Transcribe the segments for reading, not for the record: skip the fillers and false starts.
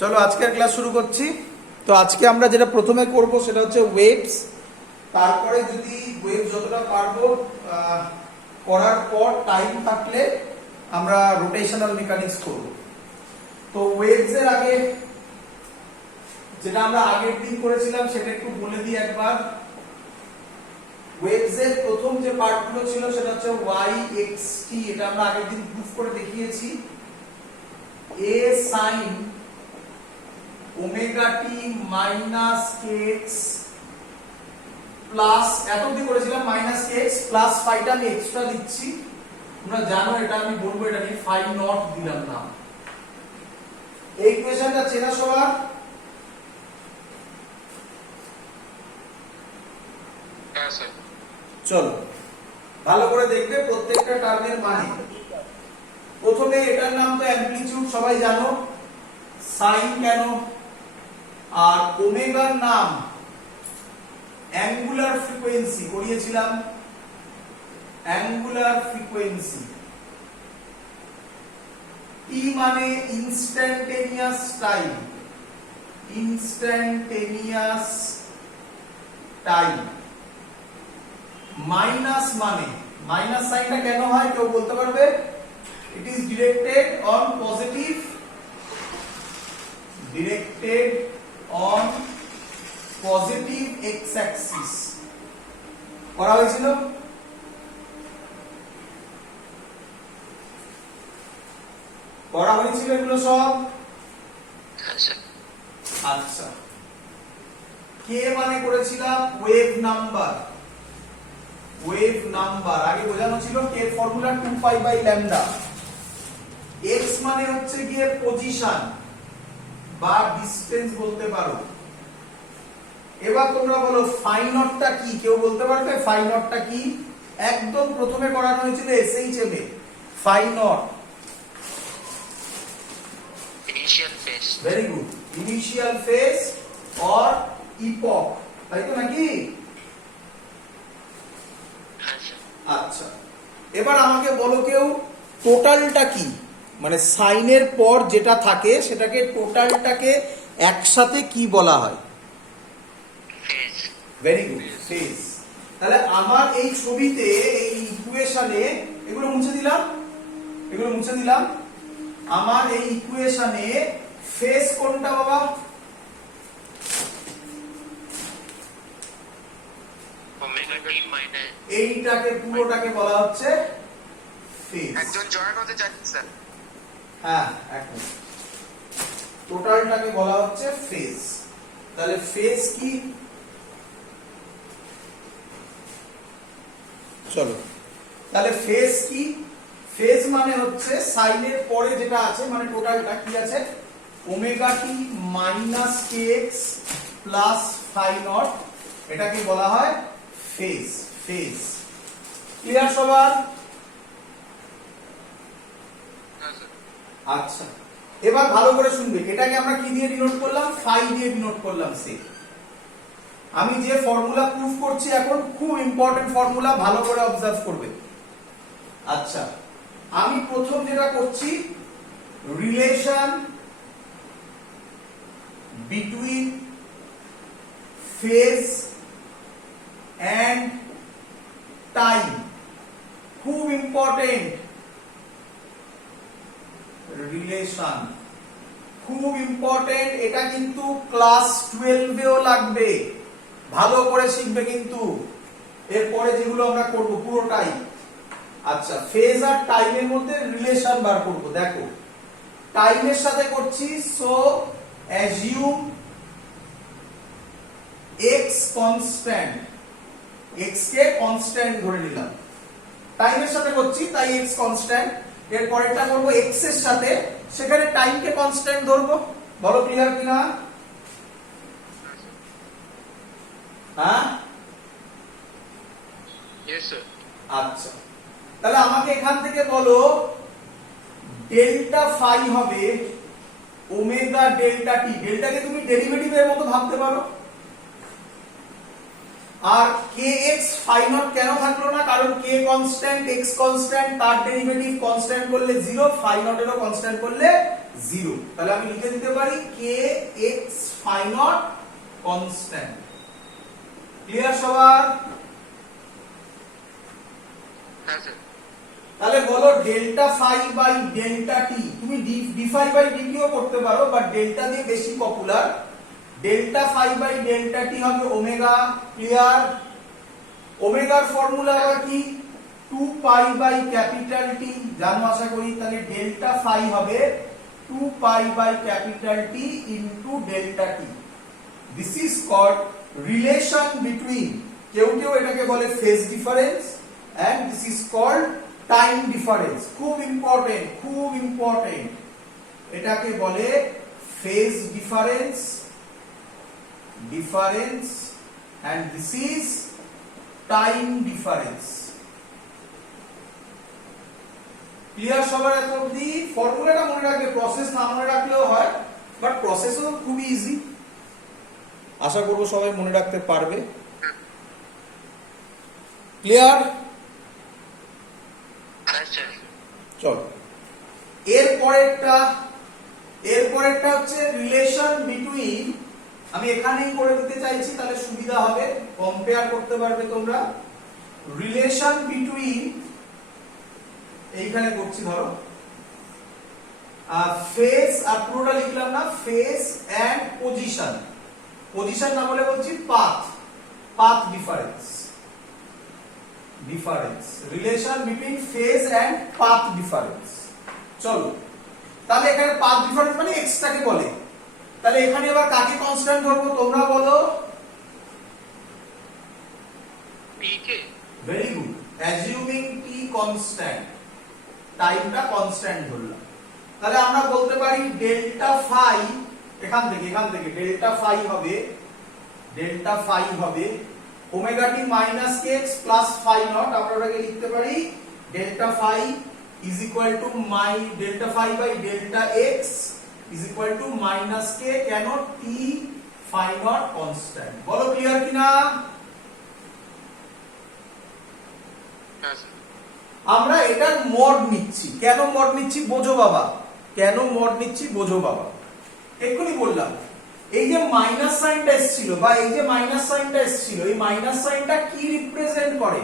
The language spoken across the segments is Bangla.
চলো আজকের ক্লাস শুরু করছি। তো আজকে আমরা যেটা প্রথমে করব সেটা হচ্ছে ওয়েভস। তারপরে যদি ওয়েভ যতটা পারবো করার পর টাইম থাকলে আমরা রোটেশনাল মেকানিক্স করব। তো ওয়েভস এর আগে যেটা আমরা আগের দিন করেছিলাম সেটা একটু বলে দিই একবার। ওয়েভস এর প্রথম যে পার্টগুলো ছিল সেটা হচ্ছে y x t, এটা আমরা আগের দিন প্রুফ করে দেখিয়েছি। a sin omega T minus kx plus এত অবধি করেছিলাম মাইনাস kx প্লাস ফাইটা আমি এক্সট্রা দিচ্ছি, তোমরা জানো এটা, আমি বলবো এটা নিয়ে ফাই নট দিলাম না। এই ইকুয়েশনটা চেনা সবার? হ্যাঁ স্যার। চলো ভালো করে দেখবে প্রত্যেকটা টার্মের মানে। প্রথমে এটার নাম তো অ্যামপ্লিটিউড, সবাই জানো। সাইন কেন? আর ওমেগার নাম অ্যাঙ্গুলার ফ্রিকোয়েন্সি, করিয়েছিলাম অ্যাঙ্গুলার ফ্রিকোয়েন্সি। টি মানে instantaneous time, instantaneous time. Minus মানে, মাইনাস সাইনটা কেন হয় কেউ বলতে পারবে? It is directed on positive, directed on positive x axis করা হয়েছিল। এগুলো সব? আচ্ছা, কে মানে করেছিলাম ওয়েভ নাম্বার। ওয়েভ নাম্বার আগে বোঝানো ছিল, k formula 2 pi by lambda. x মানে হচ্ছে গিয়ে পজিশন বা ডিসটেন্স বলতে পারো। এবার তোমরা বলো ফাই নটটা কি? কেউ বলতে পারবে ফাই নটটা কি? একদম প্রথমে করানো হয়েছিল এসএইচএম এ। Phi naught initial phase. Very good, initial phase or epoch, তাই তো নাকি? আচ্ছা, এবার আমাকে বলো কেউ টোটালটা কি? মানে সাইনের পর যেটা থাকে সেটাকে টোটালটাকে একসাথে কি বলা হয়? ফেজ। Very good, phase. তাহলে আমার এই ছবিতে, এই ইকুয়েশনে, এগুলো মুছে দিলাম, এগুলো মুছে দিলাম। আমার এই ইকুয়েশনে ফেজ কোনটা বাবা? Omega T minus. এইটাকে পুরোটাকে বলা হচ্ছে ফেজ। একজন জয়েন হতে চাচ্ছেন স্যার? হ্যাঁ, একদম। টোটালটাকে বলা হচ্ছে ফেজ। তাহলে ফেজ কি? চলো, তাহলে ফেজ কি? ফেজ মানে হচ্ছে সাইনের পরে যেটা আছে, মানে টোটালটা কি আছে? Omega T minus kx plus phi nought, এটাকে বলা হয় ফেজ। ফেজ ক্লিয়ার সবার? আচ্ছা, এবার ভালো করে শুনবে। এটাকে আমরা কি দিয়ে ডিনোট করলাম? ফাই দিয়ে ডিনোট করলাম। সে আমি যে ফর্মুলা প্রুফ করছি এখন, খুব ইম্পর্টেন্ট ফর্মুলা, ভালো করে অবজার্ভ করবে। আচ্ছা, আমি প্রথম যেটা করছি, relation between phase and time, খুব ইম্পর্টেন্ট। রিলেশন খুব ইম্পর্টেন্ট, এটা কিন্তু ক্লাস 12 এও লাগবে, ভালো করে শিখবে কিন্তু এরপরে যেগুলো আমরা করব পুরোটাই। আচ্ছা, ফেজ আর টাইমের মধ্যে রিলেশন বার করব। দেখো, টাইমের সাথে করছি, so assume x constant, x কে কনস্ট্যান্ট ধরে নিলাম। টাইমের সাথে করছি তাই x কনস্ট্যান্ট। এর পরেরটা করব x এর সাথে, সেখানে টাইমকে কনস্ট্যান্ট ধরবো। বলো ক্লিয়ার কিনা? হ্যাঁ, ইয়েস স্যার। আচ্ছা, তাহলে আমাকে এখান থেকে বলো ডেল্টা ফাই হবে ওমেগা ডেল্টা টি। ডেল্টাকে তুমি ডেরিভেটিভের মতো ভাবতে পারো। আর kx ফাই নট কেন থাকলো না? কারণ k কনস্ট্যান্ট, x কনস্ট্যান্ট, তার ডেরিভেটিভ কনস্ট্যান্ট করলে 0, ফাই নট এরও কনস্ট্যান্ট করলে 0। তাহলে আমি লিখে দিতে পারি kx phi naught constant. Clear সবার? হ্যাঁ স্যার। তাহলে বলো ডেল্টা ফাই বাই ডেল্টা টি, তুমি ডি ফাই বাই ডিটিও করতে পারো, বাট ডেল্টা দিয়ে বেশি popular. Delta phi by delta T হবে ওমেগা। ক্লিয়ার? ওমেগার ফর্মুলা আবার কি? 2 পাই বাই ক্যাপিটাল টি, জানো আশা করি। তাহলে ডেল্টা ফাই হবে 2 pi by capital T into delta T. This is called relation between, কেউ কেউ এটাকে বলে phase difference, and this is called time difference. খুব ইম্পর্টেন্ট, খুব ইম্পর্টেন্ট। এটাকে বলে phase difference, and this is time difference. Clear সবার এত অবধি? ফর্মুলাটা মনে রাখবে, প্রসেস না মনে রাখলেও হয়, বাট প্রসেসও খুবই ইজি। আশা করব সবাই মনে রাখতে পারবে। ক্লিয়ার? হ্যাঁ স্যার। চলো এরপরেরটা হচ্ছে রিলেশন বিটুইন। আমি এখানেই করে দিতে চাইছি, তাহলে সুবিধা হবে, কম্পেয়ার করতে পারবে তোমরা। রিলেশন বিটুইন, এইখানে করছি ধরো ফেজ, আর পুরোটা লিখলাম না, ফেজ এন্ড পজিশন। পজিশন না বলে বলছি path difference. Relation between phase and path difference. চলো, তাহলে এখানে পাথ ডিফারেন্স মানে x টাকে বলে। তাহলে এখানে আবার কাকে কনস্ট্যান্ট ধরবো তোমরা বলো? p কে। Very good. Assuming t constant, টাইমটা কনস্ট্যান্ট ধরলাম। তাহলে আমরা বলতে পারি ডেল্টা ফাই, এখান থেকে ডেল্টা ফাই হবে omega T minus kx plus phi naught. আমরা ওটাকে লিখতে পারি delta phi is equal to delta phi by delta x is equal to minus k, কেন? t phi naught constant. বলো ক্লিয়ার কিনা? হ্যাঁ স্যার। আমরা এটার মড নিচ্ছি। কেন মড নিচ্ছি বোঝো বাবা, কেন মড নিচ্ছি বোঝো বাবা। এক্ষুনি বললাম, এই যে মাইনাস সাইনটা এসেছিল, বা এই যে মাইনাস সাইনটা এসেছিল, এই মাইনাস সাইনটা কি রিপ্রেজেন্ট করে?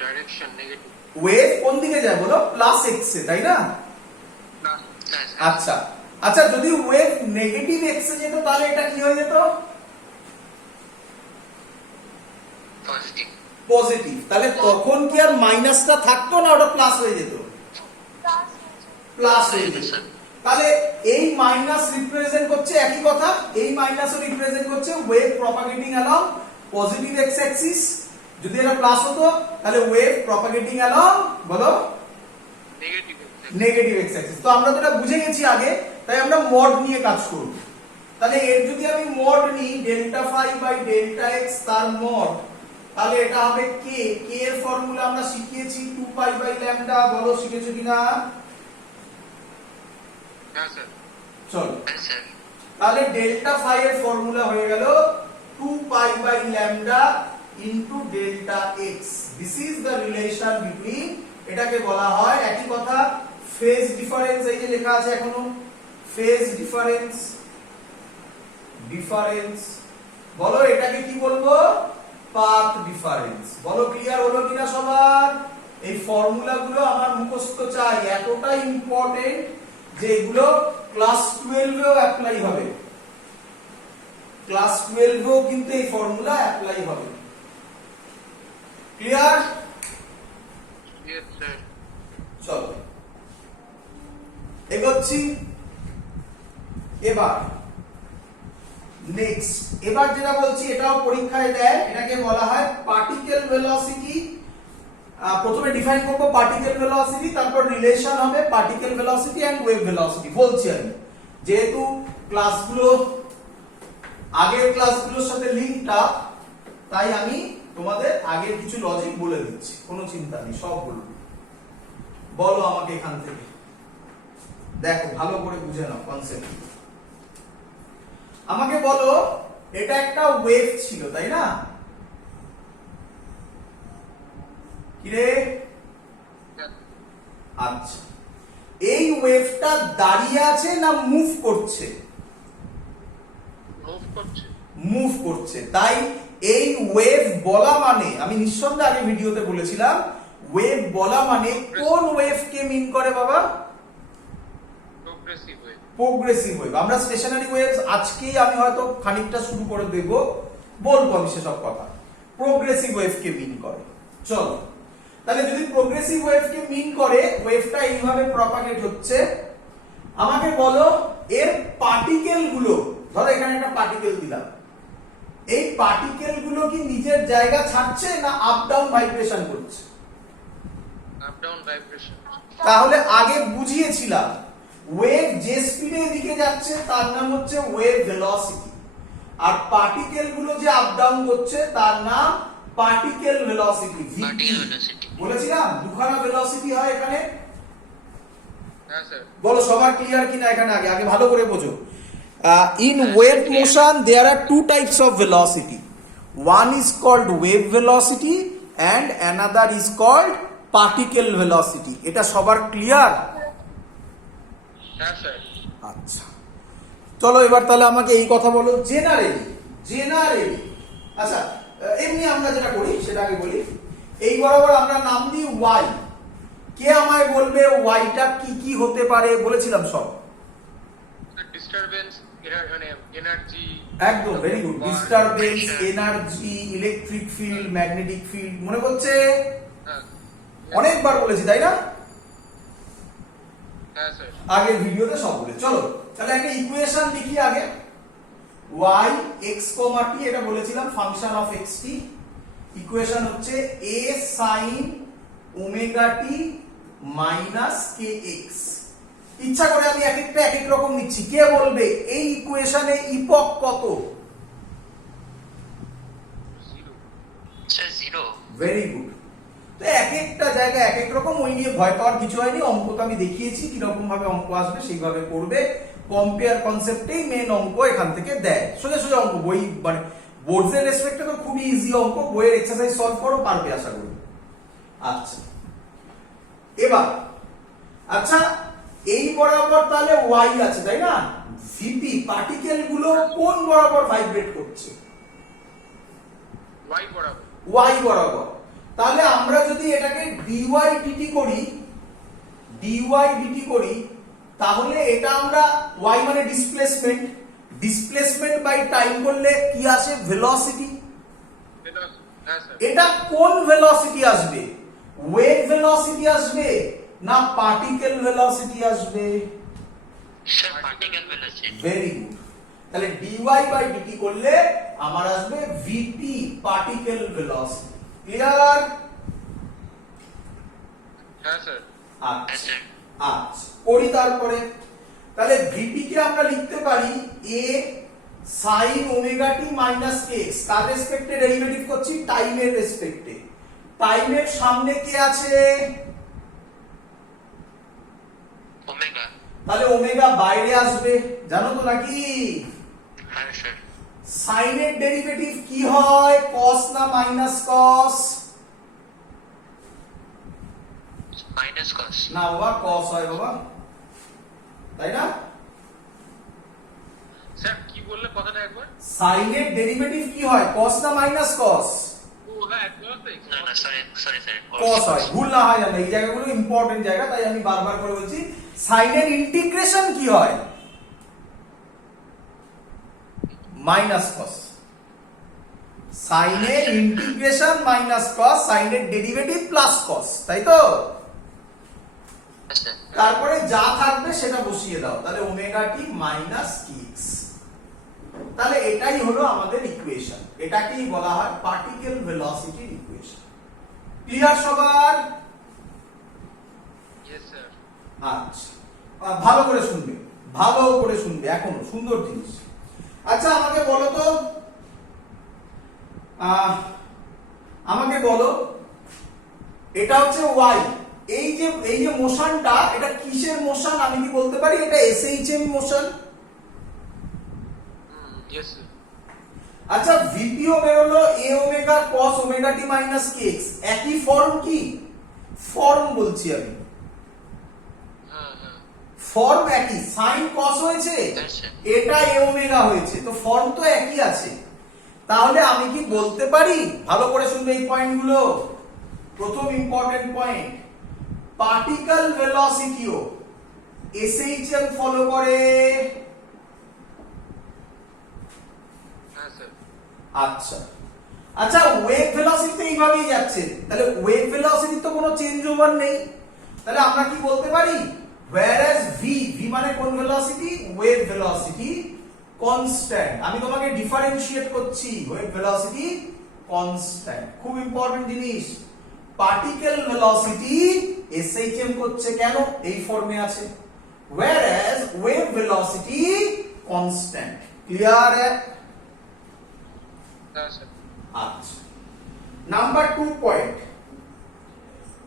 Direction negative. ওয়েভ কোন দিকে যায় বলো? প্লাস x এ, তাই না? আচ্ছা আচ্ছা, যদি ওয়েভ নেগেটিভ x এ যেত তাহলে এটা কি হয়ে যেত? পজিটিভ। তাহলে তখন কি আর মাইনাসটা থাকতো না, ওটা প্লাস হয়ে যেত? প্লাস হয়ে যেত। তাহলে এই মাইনাস রিপ্রেজেন্ট করছে একই কথা, এই মাইনাসও রিপ্রেজেন্ট করছে wave propagating along positive x axis. যদি এটা প্লাস হতো তাহলে ওয়েভ প্রপাগেটিং অ্যালং বলো নেগেটিভ x অ্যাক্সিস। তো আমরা তো এটা বুঝে গেছি আগে, তাই আমরা মড নিয়ে কাজ করব। তাহলে এর যদি আমি মড নিই delta phi by delta x তার মড, তাহলে এটা হবে k। k এর ফর্মুলা আমরা শিখিয়েছি 2 পাই বাই ল্যামডা। বলো শিখেছো কিনা? হ্যাঁ স্যার। চলো, হ্যাঁ স্যার। তাহলে ডেল্টা ফাই এর ফর্মুলা হয়ে গেল 2 pi by lambda into delta x। This is the relation between, এটাকে বলা হয় একই কথা ফেজ ডিফারেন্স। এই যে লেখা আছে এখনো ফেজ ডিফারেন্স। বলো এটাকে কি বলবো? Path difference. বলো ক্লিয়ার হলো কিনা সবার? এই ফর্মুলাগুলো আমার মুখস্থ চাই, এতটা ইম্পর্টেন্ট যে এগুলো ক্লাস 12 এও অ্যাপ্লাই হবে। ক্লাস 12 এও কিন্তু এই ফর্মুলা অ্যাপ্লাই হবে। ক্লিয়ার? Yes sir. চলো এগোচ্ছি। এবার নেক্সট, এবার যেটা বলছি এটাও পরীক্ষায় দেয়, এটাকে বলা হয় পার্টিকেল ভেলোসিটি। প্রথমে ডিফাইন করব পার্টিকেল ভেলোসিটি, তারপর রিলেশন হবে particle velocity and wave velocity. বলছি আমি, যেহেতু ক্লাসগুলো আগের ক্লাসগুলোর সাথে লিংকটা, তাই আমি তোমাদের আগের কিছু লজিক বলে দিচ্ছি, কোনো চিন্তা নেই, সব বলবো। বলো আমাকে এখান থেকে, দেখো ভালো করে বুঝে নাও কনসেপ্ট। আমাকে বলো এটা একটা ওয়েভ ছিল, তাই না? কিরে? আচ্ছা, ওয়েভটা দাঁড়িয়ে আছে না মুভ করছে? মুভ করছে। মুভ করছে। তাই এই ওয়েভ বলা মানে, আমি নিঃসন্দেহে আগে ভিডিওতে বলেছিলাম, ওয়েভ বলা মানে কোন ওয়েভকে মিন করে বাবা? Progressive wave. Progressive wave. আমরা স্টেশনারি ওয়েভস আজকেই আমি হয়তো খানিকটা শুরু করে দেব, বলবো আমি সেসব কথা। প্রোগ্রেসিভ ওয়েভকে মিন করে। চলো, তাহলে যদি প্রোগ্রেসিভ ওয়েভকে মিন করে, ওয়েভটা এইভাবে প্রপাগেট হচ্ছে, আমাকে বলো এর পার্টিকেল গুলো, ধরো এখানে একটা পার্টিকেল দিলাম, এই পার্টিকেল গুলো কি নিজের জায়গা ছাড়ছে না আপ ডাউন ভাইব্রেশন করছে? Up down vibration. তাহলে আগে বুঝিয়েছিলাম ওয়েভ যে স্পিডে এদিকে যাচ্ছে তার নাম হচ্ছে ওয়েভ ভেলোসিটি, আর পার্টিকেল গুলো যে আপ ডাউন করছে তার নাম পার্টিকেল ভেলোসিটি, ভিপি। বলেছিলাম দুখানা ভেলোসিটি হয় এখানে। হ্যাঁ স্যার। বলো সবার ক্লিয়ার কিনা এখানে? আগে আগে ভালো করে বোঝো। In wave motion there are two types of velocity. One is called wave velocity and another is called particle velocity. এটা সবার ক্লিয়ার? হ্যাঁ স্যার। আচ্ছা, চলো এবার তাহলে আমাকে এই কথা বলো জেনারেলি। আচ্ছা, এমনি আমরা যেটা করি সেটা আগে বলি। এই বরাবর আমরা নাম দিই y। কে আমায় বলবে yটা কি কি হতে পারে? বলেছিলাম সব। ডিস্টারবেন্স, মানে এনার্জি। একদম, very good. Disturbance, energy, electric field, magnetic field, মনে করছে? হ্যাঁ। অনেকবার বলেছি তাই না? হ্যাঁ স্যার। আগের ভিডিওতে সব বলে। চলো তাহলে একটা ইকুয়েশন লিখি আগে। y x, t, এটা বলেছিলাম ফাংশন অফ xt। ইকুয়েশন হচ্ছে a sin omega t minus kx। ইচ্ছা করে আমি এক একটা এক এক রকম নিচ্ছি। কে বলবে এই ইকুয়েশনে ইপক কত? জিরো। Very good. তো এক একটা জায়গায় এক এক রকম, ওই নিয়ে ভয় পাওয়ার কিছু হয়নি। অঙ্ক তো আমি দেখিয়েছি কিরকম ভাবে অঙ্ক আসবে, সেইভাবে করবে। কম্পেয়ার কনসেপ্টেই মেন অঙ্ক এখান থেকে দেয়, সোজা সোজা অঙ্ক। বই মানে বোর্ডের রেসপেক্টে তো খুবই ইজি অঙ্ক, বইয়ের এক্সারসাইজ সলভ করো, পারবে আশা করি। আচ্ছা এবার, আচ্ছা এই বরাবর তাহলে y আছে তাই না? ভিপি পার্টিকেল গুলো কোন বরাবর ভাইব্রেট করছে? ওয়াই বরাবর। y বরাবর। তাহলে আমরা যদি এটাকে dy dt করি, তাহলে এটা আমরা y মানে ডিসপ্লেসমেন্ট বাই টাইম করলে কি আসে? ভেলোসিটি। হ্যাঁ স্যার। এটা কোন ভেলোসিটি আসবে? ওয়েভ ভেলোসিটি আসবে না পার্টিকেল ভেলোসিটি আসবে? Sir particle velocity. Very good. তাহলে dy বাই dt করলে আমার আসবে vp, পার্টিকেল ভেলোসিটি। ক্লিয়ার? হ্যাঁ স্যার। আচ্ছা আচ্ছা, করি তারপরে। তাহলে vp কে আমরা লিখতে পারি a sin omega t minus kx। কার রেসপেক্টে ডেরিভেটিভ করছি? টাইমের রেসপেক্টে। টাইমের সামনে কি আছে? ওমেগা। তাহলে ওমেগা বাইরে আসবে, জানো তো নাকি? হ্যাঁ স্যার। সাইনের ডেরিভেটিভ কি হয়? cos না মাইনাস cos? Minus cos. না বাবা, cos হয় বাবা, তাই না? স্যার কি বললে কথাটা একবার? সাইনের ডেরিভেটিভ কি হয়? cos না মাইনাস cos? ও হ্যাঁ একদম। না না সরি স্যার। cos হয়। ভুল না হয় জানো, এই জায়গাগুলো ইম্পর্টেন্ট জায়গা, তাই আমি বারবার করে বলছি। সাইনের ইন্টিগ্রেশন কি হয়? Minus cos। সাইনের ইন্টিগ্রেশন মাইনাস cos, সাইনের ডেরিভেটিভ প্লাস cos, তাই তো? তারপরে যা থাকবে সেটা বসিয়ে দাও, তাহলে ওমেগা টি মাইনাস কিক্স। তাহলে এটাই হলো আমাদের ইকুয়েশন। এটাকেই বলা হয় পার্টিকেল ভেলোসিটির ইকুয়েশন। ক্লিয়ার সবার? Yes sir. আচ্ছা, ভালো করে শুনবে, ভালো করে শুনবে, এখনো সুন্দর জিনিস। আচ্ছা আমাকে বলো তো, আমাকে বলো, এটা হচ্ছে y। এই যে মোশনটা, এটা কিসের মোশন? আমি কি বলতে পারি এটা SHM মোশন? Yes sir. আচ্ছা ভিপিও বেরোলো a omega cos omega t minus kx। একই ফর্ম কি? ফর্ম বলছি আমি, হ্যাঁ হ্যাঁ। ফর্ম একই, সাইন কস হয়েছে, Yes, sir. এটা এ ওমেগা হয়েছে, তো ফর্ম তো একই আছে। তাহলে আমি কি বলতে পারি, ভালো করে শুনবে এই পয়েন্টগুলো, প্রথম ইম্পর্টেন্ট পয়েন্ট, পার্টিকেল ভেলোসিটিও এসএইচএম ফলো করে। হ্যাঁ স্যার। আচ্ছা আচ্ছা, ওয়েভ ভেলোসিটি এইভাবেই যাচ্ছে, তাহলে ওয়েভ ভেলোসিটি তো কোনো চেঞ্জ ওভার নেই, তাহলে আমরা কি বলতে পারি, whereas v মানে কোন ভেলোসিটি, ওয়েভ ভেলোসিটি কনস্ট্যান্ট। আমি তোমাকে ডিফারেন্সিয়েট করছি, ওয়েভ ভেলোসিটি কনস্ট্যান্ট, খুব ইম্পর্টেন্ট জিনিস। পার্টিকেল ভেলোসিটি এসএইচএম করছে, কেন, এই ফর্মে আছে, whereas wave velocity constant. Clear? হ্যাঁ স্যার। আচ্ছা, নাম্বার 2 পয়েন্ট,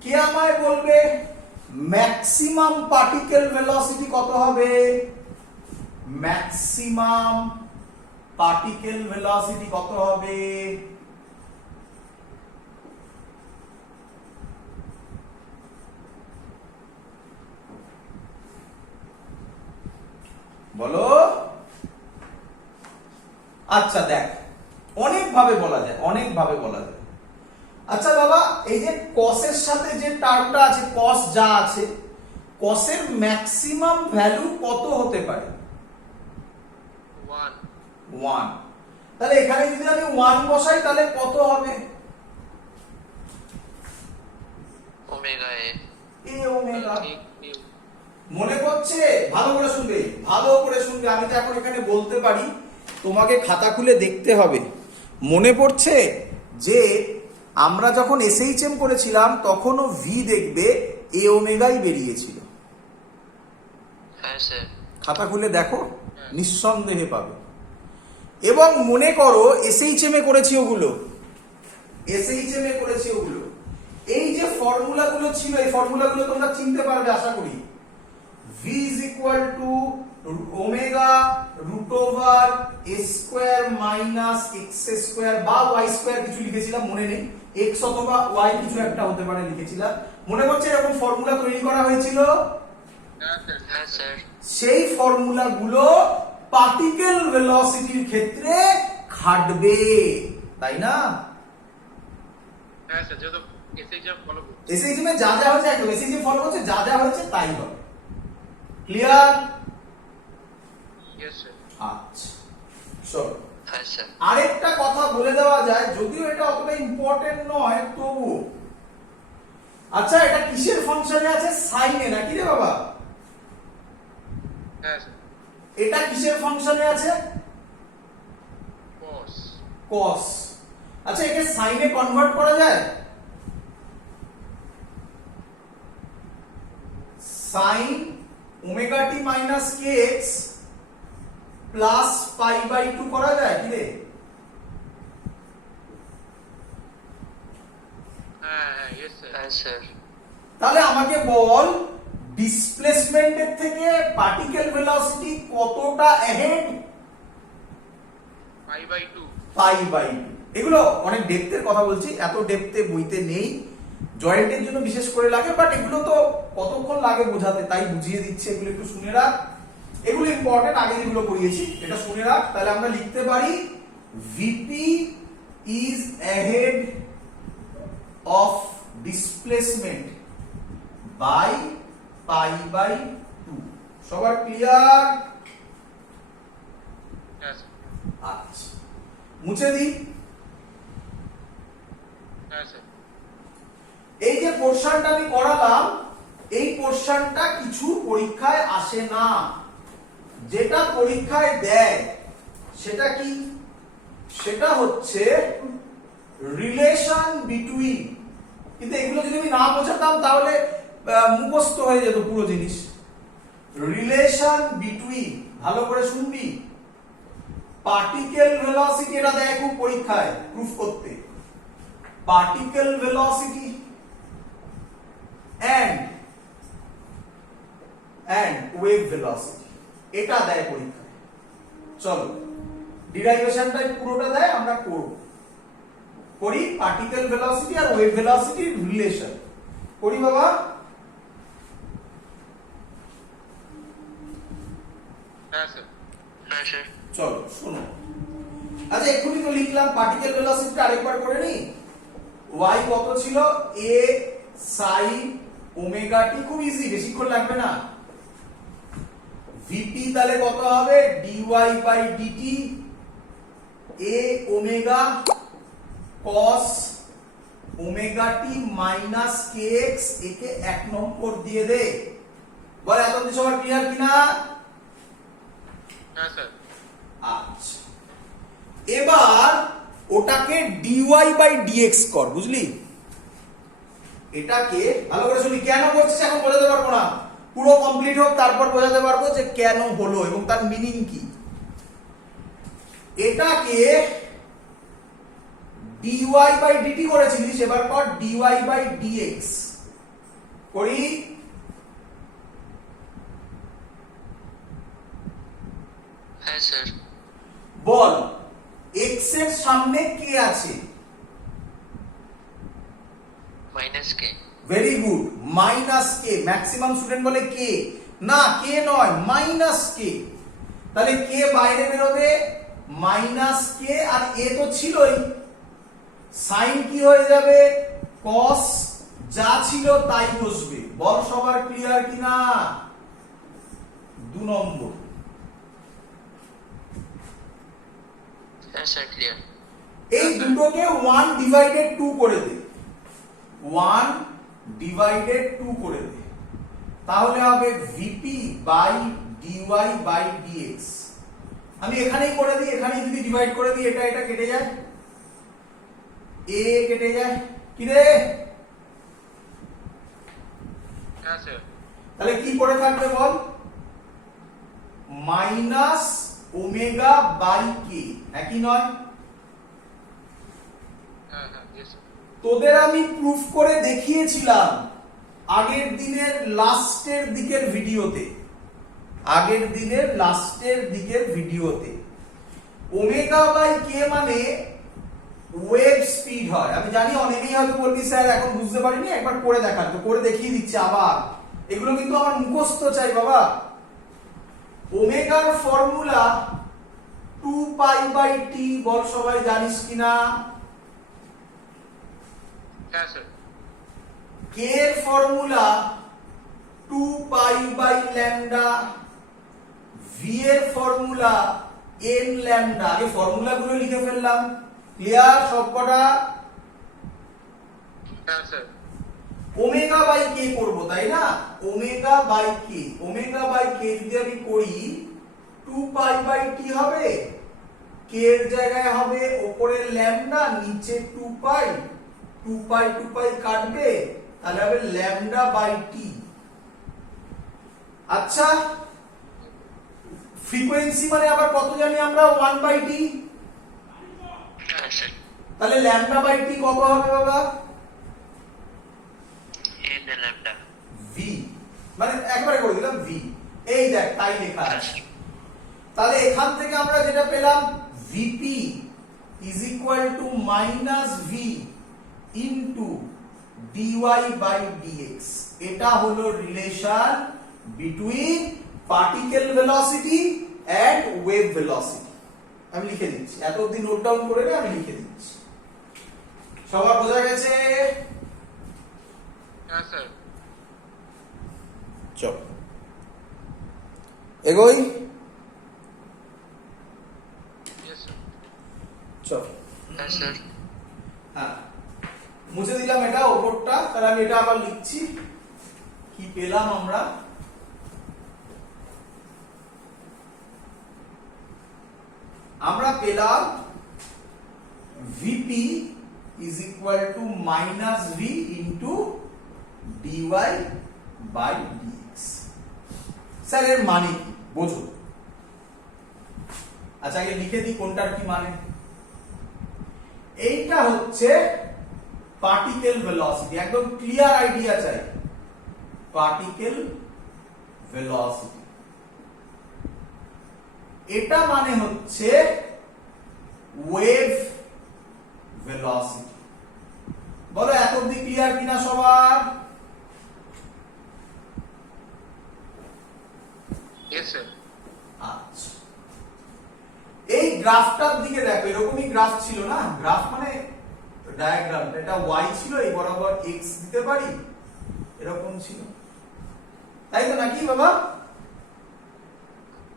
কে আমায় বলবে ম্যাক্সিমাম পার্টিকেল ভেলোসিটি কত হবে? ম্যাক্সিমাম পার্টিকেল ভেলোসিটি কত হবে? বলো। আচ্ছা দেখ, অনেক ভাবে বলা যায়, অনেক ভাবে বলা যায়। আচ্ছা বাবা, এই যে কসের সাথে যে টার্মটা আছে, কস যা আছে, কসের ম্যাক্সিমাম ভ্যালু কত হতে পারে? 1 1। তাহলে এখানে যদি আমি 1 বসাই তাহলে কত হবে? ওমেগা এ। এ ওমেগা। ঠিক। মনে পড়ছে? ভালো করে শুনবে, ভালো করে শুনবে, আমি তো এখন এখানে বলতে পারি, তোমাকে খাতা খুলে দেখতে হবে। মনে পড়ছে যে আমরা যখন এসএইচএম করেছিলাম তখনও ভি দেখবে এ ওমেগাই বেরিয়েছিল। হ্যাঁ স্যার। খাতা খুলে দেখো, নিঃসন্দেহে পাবে। এবং মনে করো এসএইচএম এ করেছি ওগুলো, এসএইচএম এ করেছি ওগুলো, এই যে ফর্মুলাগুলো ছিল, এই ফর্মুলাগুলো তোমরা চিনতে পারবে আশা করি। v is equal to omega root over a square minus x square বা y square কিছু লিখেছিলাম, মনে নেই, x অথবা y কিছু একটা হতে পারে লিখেছিলাম, মনে হচ্ছে এরকম ফর্মুলা তৈরি করা হয়েছিল। হ্যাঁ স্যার। সেই ফর্মুলাগুলো পার্টিকেল ভেলোসিটির ক্ষেত্রে খাটবে, তাই না? হ্যাঁ স্যার, যেহেতু এসএইচএম ফলো করছে। এসএইচএম এ যা যা হয়েছে, একদম এসএইচএম ফলো করছে, যা যা হয়েছে তাই হবে। ক্লিয়ার? Yes sir. আচ্ছা চলো, হ্যাঁ স্যার। আরেকটা কথা বলে দেওয়া যায়, যদিও এটা অতটা ইম্পর্টেন্ট নয় তবু। আচ্ছা, এটা কিসের ফাংশনে আছে? সাইনে, নাকি রে বাবা? হ্যাঁ স্যার। এটা কিসের ফাংশনে আছে? কস। কস। আচ্ছা, একে সাইনে কনভার্ট করা যায়? Sine omega T minus K X plus pi by 2 করা যায় কি রে? হ্যাঁ হ্যাঁ, ইয়েস স্যার। হ্যাঁ স্যার। তাহলে আমাকে বল, ডিসপ্লেসমেন্টের থেকে পার্টিকেল ভেলোসিটি কতটা ahead? Pi by 2। Pi by 2। এগুলো অনেক ডেপথের কথা বলছি, এত ডেপথে বইতে নেই, জয়েন্টের জন্য বিশেষ করে লাগে, বাট এগুলো তো কতক্ষণ লাগে বোঝাতে, তাই বুঝিয়ে দিচ্ছে, এগুলো একটু শুনে রাখ, এগুলো ইম্পর্টেন্ট, আগে যেগুলো পড়িয়েছি এটা শুনে রাখ। তাহলে আমরা লিখতে পারি VP is ahead of displacement by pi by 2। সবার ক্লিয়ার? হ্যাঁ স্যার। আচ্ছা, মুছে দিই। হ্যাঁ স্যার। এই যে পোরশনটা আমি করালাম, এই পোরশনটা কিছু পরীক্ষায় আসে না, যেটা পরীক্ষায় দেয় সেটা কি? সেটা হচ্ছে রিলেশন বিটুইন। কিন্তু এগুলো যদি আমি না বোঝাতাম তাহলে মুখস্থ হয়ে যেত পুরো জিনিস। রিলেশন বিটুইন, ভালো করে শুনবি, পার্টিকেল ভেলোসিটি, এটা দেয় খুব পরীক্ষায় প্রুফ করতে, particle velocity and wave velocity, এটা দেয় পরীক্ষায়। চলো ডিরাইভেশনটাই পুরোটা দেয়, আমরা করি পার্টিকেল ভেলোসিটি আর ওয়েভ ভেলোসিটির রিলেশন করি বাবা। হ্যাঁ স্যার। হ্যাঁ স্যার। চলো শোনো, আচ্ছা এক্ষুনি তো লিখলাম, পার্টিকেল ভেলোসিটিটা আরেকবার করে নি। y কত ছিল, a sin ওমেগা টি, খুব ইজি, বেশিক্ষণ লাগবে না। vp তাহলে কত হবে, dy by dt a omega cos omega T minus kx, একে 1 নম্বর দিয়ে দে। বলে এত কিছু সবার ক্লিয়ার কিনা? হ্যাঁ স্যার। আচ্ছা এবার ওটাকে dy বাই dx কর, বুঝলি? এটাকে ভালো করে শুনি, কেন করছিস এখন বোঝাতে পারবো না, পুরো কমপ্লিট হোক তারপর বোঝাতে পারবো যে কেন হলো এবং তার মিনিং কি। এটাকে dy বাই dt করেছিলিস, এবার কর dy বাই dx করি। হ্যাঁ স্যার। বল x এর সামনে কে আছে? মাইনাস কে। ভেরি গুড, মাইনাস কে। ম্যাক্সিমাম স্টুডেন্ট বলে কে, না কে নয়, মাইনাস কে। তাহলে কে বাইরে বেরোবে, মাইনাস কে, আর এ তো ছিলই, সাইন কি হয়ে যাবে, কস, যা ছিল তাই বসবে। বল সবার ক্লিয়ার কিনা? 2 নম্বর। হ্যাঁ স্যার ক্লিয়ার। এই দুটোকে 1 ডিভাইডেড 2 করে দে, 1 ডিভাইডেড 2 করে দে, তাহলে হবে VP by dy by dx. আমি এখানেই করে দিই, এখানেই যদি ডিভাইড করে দিই, এটা এটা কেটে যায়, এ কেটে যায়, কি রে? হ্যাঁ স্যার। তাহলে কি পড়ে থাকবে বল, মাইনাস ওমেগা বাই কে, একই নয়? হ্যাঁ হ্যাঁ ইয়েস স্যার। তোদের আমি প্রুফ করে দেখিয়েছিলাম আগের দিনের লাস্টের দিকের ভিডিওতে, আগের দিনের লাস্টের দিকের ভিডিওতে। ওমেগা বাই কে মানে ওয়েভ স্পিড হয়। আমি জানি অনেকেই হয়তো বলবি স্যার এখন বুঝতে পারিনি, একবার করে দেখান, তো করে দেখিয়ে দিচ্ছি আবার। এগুলো কিন্তু আমার মুখস্থ চাই বাবা। ওমেগার ফর্মুলা 2 পাই বাই টি, বল সবাই জানিস কিনা? হ্যাঁ স্যার। কে এর formula 2 pi by lambda, V এর ফর্মুলা n ল্যামডা। এই ফর্মুলাগুলো লিখে ফেললাম, ক্লিয়ার সবকটা? হ্যাঁ স্যার। ওমেগা বাই কে করব, তাই না? Omega by k, omega by k যদি আমি করি 2 পাই বাই টি হবে, কে এর জায়গায় হবে উপরের ল্যামডা, নিচে 2 পাই, 2 পাই কাটবে, তাহলে হবে ল্যামডা বাই টি। আচ্ছা ফ্রিকোয়েন্সি মানে আবার কত জানি আমরা, 1 বাই টি। হ্যাঁ স্যার। তাহলে ল্যামডা বাই টি কত হবে বাবা? n lambda. ভি, মানে একবারে করে দিলাম ভি, এই দেখ তাই লেখা আছে। তাহলে এখান থেকে আমরা যেটা পেলাম, VP is equal to minus V into dy by dx. এটা হলো relation between particle velocity and wave velocity. আমি লিখে দিচ্ছি, এত অবধি নোট ডাউন করে নে, আমি লিখে দিচ্ছি। সবার বোঝা গেছে? হ্যাঁ স্যার। চল এগোই, ইয়েস স্যার। চল। হ্যাঁ স্যার। হ্যাঁ মুছে দিলাম এটা ওপরটা, তাহলে আমি এটা আবার লিখছি। কি পেলাম আমরা, আমরা পেলাম VP is equal to minus V into dy by dx. Sir এর মানে কি বোঝো? আচ্ছা আগে লিখে দিই কোনটার কি মানে। এইটা হচ্ছে পার্টিকেল ভেলোসিটি, একদম ক্লিয়ার আইডিয়া চাই। পার্টিকেল ভেলোসিটি, এটা মানে হচ্ছে ওয়েভ ভেলোসিটি। বলো এত অবধি ক্লিয়ার কিনা সবার? Yes sir. আচ্ছা, এই গ্রাফটার দিকে দেখো, এরকমই গ্রাফ ছিল না? গ্রাফ মানে ডায়াগ্রাম, এটা y ছিল, এই বরাবর x দিতে পারি, এরকম ছিল, তাই তো নাকি বাবা?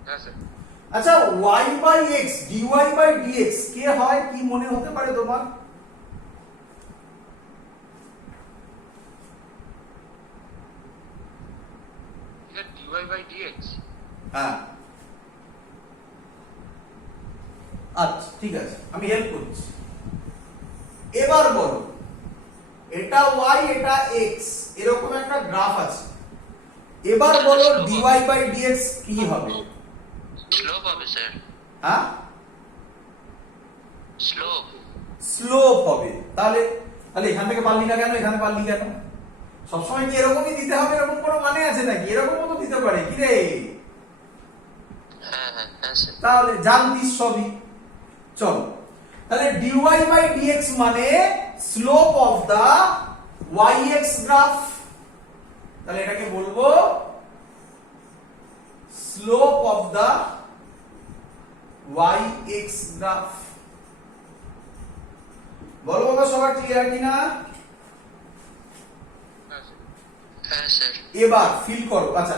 হ্যাঁ স্যার। আচ্ছা, y by x dy by dx কে হয়, কি মনে হতে পারে তোমার? dy by dx। হ্যাঁ, আচ্ছা ঠিক আছে, আমি হেল্প করছি। এবার বলো, এটা y এটা x, এরকম একটা গ্রাফ আছে, এবার বলো dy বাই dx কি হবে? স্লোপ হবে স্যার। হ্যাঁ, স্লোপ। স্লোপ হবে। তাহলে তাহলে এখান থেকে পারলি না কেন, এখানে পারলি কেন? সবসময় কি এরকমই দিতে হবে, এরকম কোনো মানে আছে নাকি? এরকমও তো দিতে পারে, কি রে? হ্যাঁ হ্যাঁ হ্যাঁ স্যার। তাহলে জানতিস সবই। চলো, তাহলে dy বাই dx মানে slope of the yx graph. তাহলে এটাকে বলবো slope of the yx graph. বলো বাবা, সবার ক্লিয়ার কিনা? হ্যাঁ স্যার। এবার ফিল করো। আচ্ছা,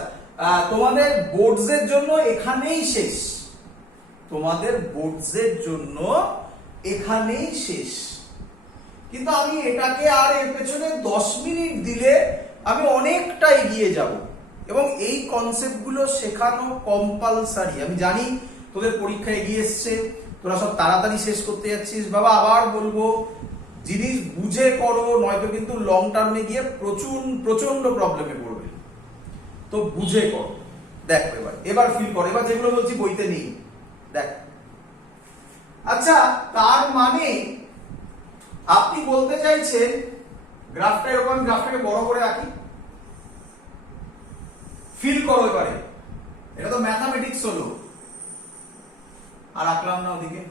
তোমাদের বোর্ডস এর জন্য এখানেই শেষ, তোমাদের বোর্ডস এর জন্য এখানেই শেষ। কিন্তু আমি এটাকে আর এর পেছনে 10 মিনিট দিলে আমি অনেকটা এগিয়ে যাব, এবং এই কনসেপ্টগুলো শেখানো কম্পালসারি। আমি জানি তোদের পরীক্ষা এগিয়ে এসছে, তোরা সব তাড়াতাড়ি শেষ করতে যাচ্ছিস। বাবা আবার বলবো, জিনিস বুঝে করো, নয়তো কিন্তু লং টার্মে গিয়ে প্রচন্ড প্রবলেমে পড়বে। তো বুঝে করো। দেখো এবার ফিল করো, এবার যেগুলো বলছি বইতে নেই, দেখ। আচ্ছা, তার মানে আপনি বলতে চাইছেন গ্রাফটা এরকম, আমি গ্রাফটাকে বড় করে রাখি, ফিল করো এবারে। এটা তো ম্যাথমেটিক্স হলো, আর রাখলাম না ওদিকে।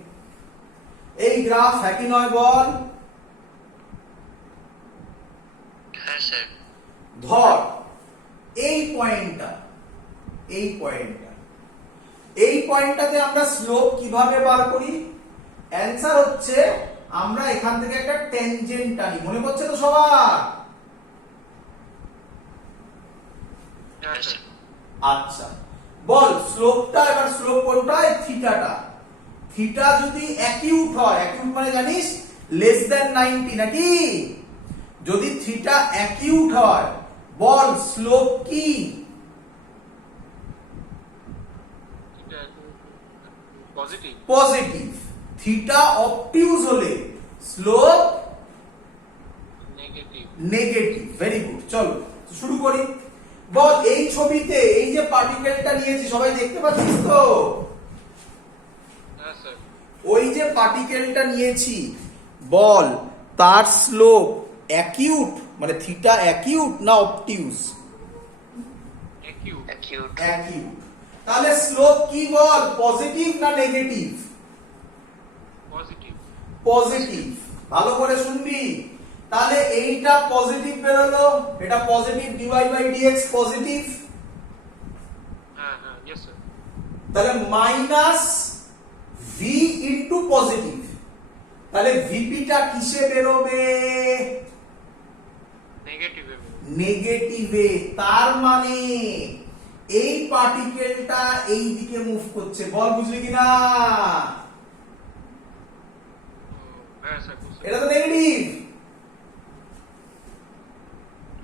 এই গ্রাফ একই নয় বল? হ্যাঁ স্যার। ধর এই পয়েন্টটা, এই পয়েন্টটা, এই পয়েন্টটাতে আমরা স্লোপ কিভাবে বার করি? অ্যানসার হচ্ছে আমরা এখান থেকে একটা ট্যানজেন্ট টানি। মনে পড়ছে তো সবার? হ্যাঁ স্যার। আচ্ছা, বল স্লোপটা, এবার স্লোপ কোনটা? থিটাটা। থিটা যদি অ্যাকিউট হয়, অ্যাকিউট মানে জানিস লেস দ্যান 90 নাকি? যদি থিটা অ্যাকিউট হয়, বল স্লোপ কি? পজিটিভ। পজিটিভ। থিটা অবটিউজ হলে slope negative. Negative. Very good, চলো শুরু করি। বল এই ছবিতে এই যে পার্টিকেলটা নিয়েছি, সবাই দেখতে পাচ্ছিস তো? হ্যাঁ স্যার। ওই যে পার্টিকেলটা নিয়েছি, বল তার স্লোপ অ্যাকিউট মানে থিটা অ্যাকিউট না অবটিউজ? অ্যাকিউট। অ্যাকিউট। অ্যাকিউট। তাহলে স্লোপ কি বল, পজিটিভ না নেগেটিভ? পজিটিভ। পজিটিভ। ভালো করে শুনবি। তাহলে এইটা পজিটিভ বেরোলো, এটা positive, dy by dx positive. হ্যাঁ হ্যাঁ ইয়েস স্যার। তাহলে মাইনাস v ইনটু পজিটিভ। তাহলে ভিপিটা কিসে বেরোবে? নেগেটিভে। নেগেটিভে। তার মানে এই পার্টিকেলটা এই দিকে মুভ করছে। বল বুঝলি কিনা? হ্যাঁ স্যার। এটা তো নেগেটিভ।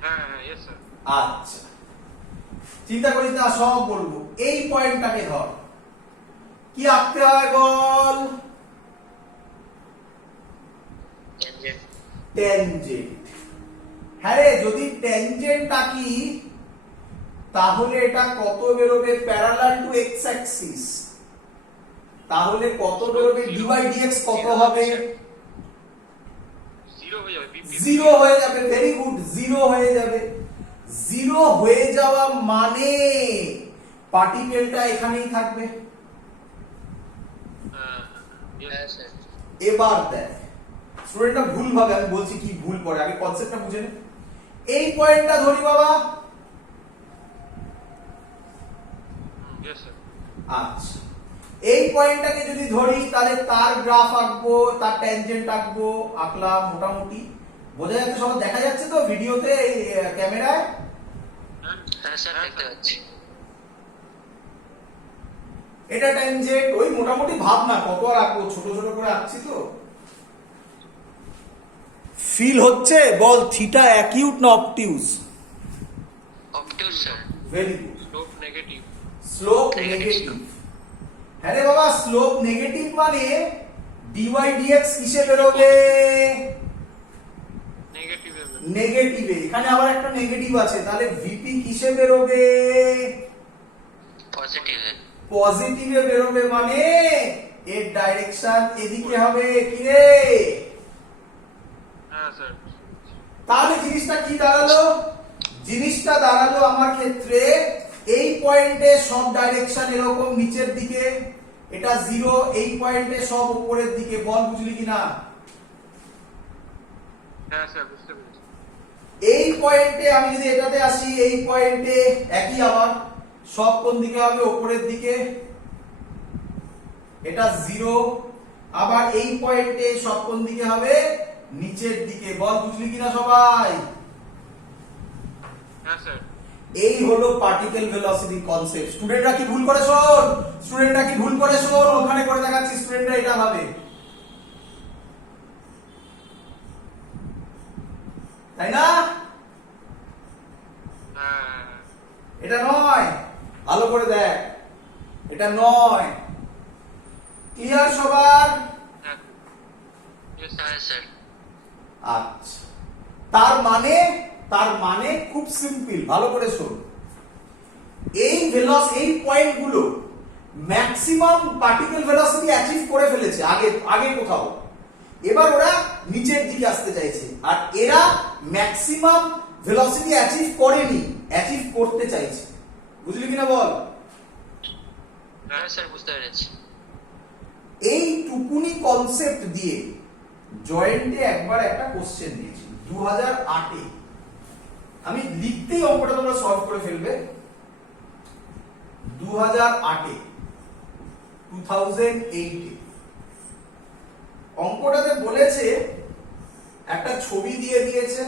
হ্যাঁ হ্যাঁ ইয়েস স্যার। আচ্ছা, চিন্তা করিস না, সব বলবো। এই পয়েন্টটাকে ধর, কি আঁকতে হয় বল? ট্যানজেন্ট। ট্যানজেন্ট। হ্যাঁ রে, যদি ট্যানজেন্ট আঁকি তাহলে এটা কত বেরোবে? Parallel to x Axis. তাহলে কত বেরোবে? dy dx কত হবে? জিরো হয়ে যাবে। বিপি। জিরো হয়ে যাবে। ভেরি গুড, জিরো হয়ে যাবে। জিরো হয়ে যাওয়া মানে পার্টিকেলটা এখানেই থাকবে। হ্যাঁ স্যার। এবার দেখ, স্টুডেন্টটা ভুল ভাবে, আমি বলছি কি ভুল করে, আগে কনসেপ্টটা বুঝে নে। এই পয়েন্টটা ধরি বাবা, ইয়েস স্যার। আচ্ছা, এই পয়েন্টটাকে যদি ধরি তাহলে তার গ্রাফ আঁকবো, তার ট্যানজেন্ট আঁকবো, আঁকলাম মোটামুটি। বোঝা যাচ্ছে? সব দেখা যাচ্ছে তো ভিডিওতে, এই ক্যামেরায়? হ্যাঁ স্যার দেখতে পাচ্ছি। এটা ট্যানজেন্ট, ওই মোটামুটি ভাবনা কত আর আঁকবো, ছোট ছোট করে আঁকছি তো। ফিল হচ্ছে? বল থিটা অ্যাকিউট না obtuse? Obtuse sir. Very good. Slope negative. Slope Negative. Negative. হ্যাঁ রে বাবা, স্লোপ নেগেটিভ মানে dy dx কিসে বেরোবে? নেগেটিভ এর নেগেটিভে। এখানে আবার একটা নেগেটিভ আছে, তাহলে ভিপি কিসে বেরোবে? পজিটিভ এর। পজিটিভে বেরোবে, মানে এর ডাইরেকশন এদিকে হবে। কি রে? হ্যাঁ স্যার। তাহলে জিনিসটা কি দাঁড়ালো? জিনিসটা দাঁড়ালো আমার ক্ষেত্রে এই পয়েন্টে সব ডাইরেকশন এরকম নিচের দিকে, এটা 0, এই পয়েন্টে সব উপরের দিকে। বল বুঝলি কিনা? হ্যাঁ স্যার বুঝতে পেরেছি। এই পয়েন্টে আমি যদি এটাতে আসি, এই পয়েন্টে একই, আবার সব কোন দিকে হবে? উপরের দিকে। এটা 0, আবার এই পয়েন্টে সব কোন দিকে হবে? নিচের দিকে। বল বুঝলি কিনা সবাই? হ্যাঁ স্যার। এই হলো পার্টিকেল ভেলোসিটি কনসেপ্ট। স্টুডেন্টরা কি ভুল করে শোন, স্টুডেন্টরা কি ভুল করে শোন, ওখানে করে দেখাচ্ছি, স্টুডেন্টরা এটা ভাবে, তাই না? হ্যাঁ এটা নয়, ভালো করে দেখ, এটা নয়। ক্লিয়ার সবার? হ্যাঁ হ্যাঁ স্যার। আচ্ছা, তার মানে খুব সিম্পল, ভালো করে শোন। এই এই পয়েন্টগুলো ম্যাক্সিমাম পার্টিকেল ভেলোসিটি অ্যাচিভ করে ফেলেছে আগে কোথাও, এবার ওরা নিচের দিকে আসতে চাইছে, আর এরা ম্যাক্সিমাম ভেলোসিটি অ্যাচিভ করেনি, অ্যাচিভ করতে চাইছে। বুঝলি কিনা বল? হ্যাঁ স্যার বুঝতে পেরেছি। এই টুকুনি কনসেপ্ট দিয়ে জয়েন্টে একবার একটা কোশ্চেন দিয়েছি 2008-এ। আমি লিখতেই অঙ্কটা তোমরা সলভ করে ফেলবে। 2008-এ, 2008-এ অঙ্কটাতে বলেছে, একটা ছবি দিয়ে দিয়েছে,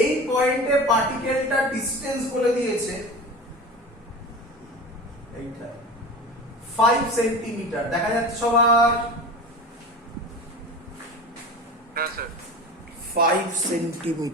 এই পয়েন্টে পার্টিকেলটা ডিসটেন্স বলে দিয়েছে এইটা 5 সেন্টিমিটার। দেখা যাচ্ছে সবার? হ্যাঁ স্যার। 5 সেন্টিমিটার।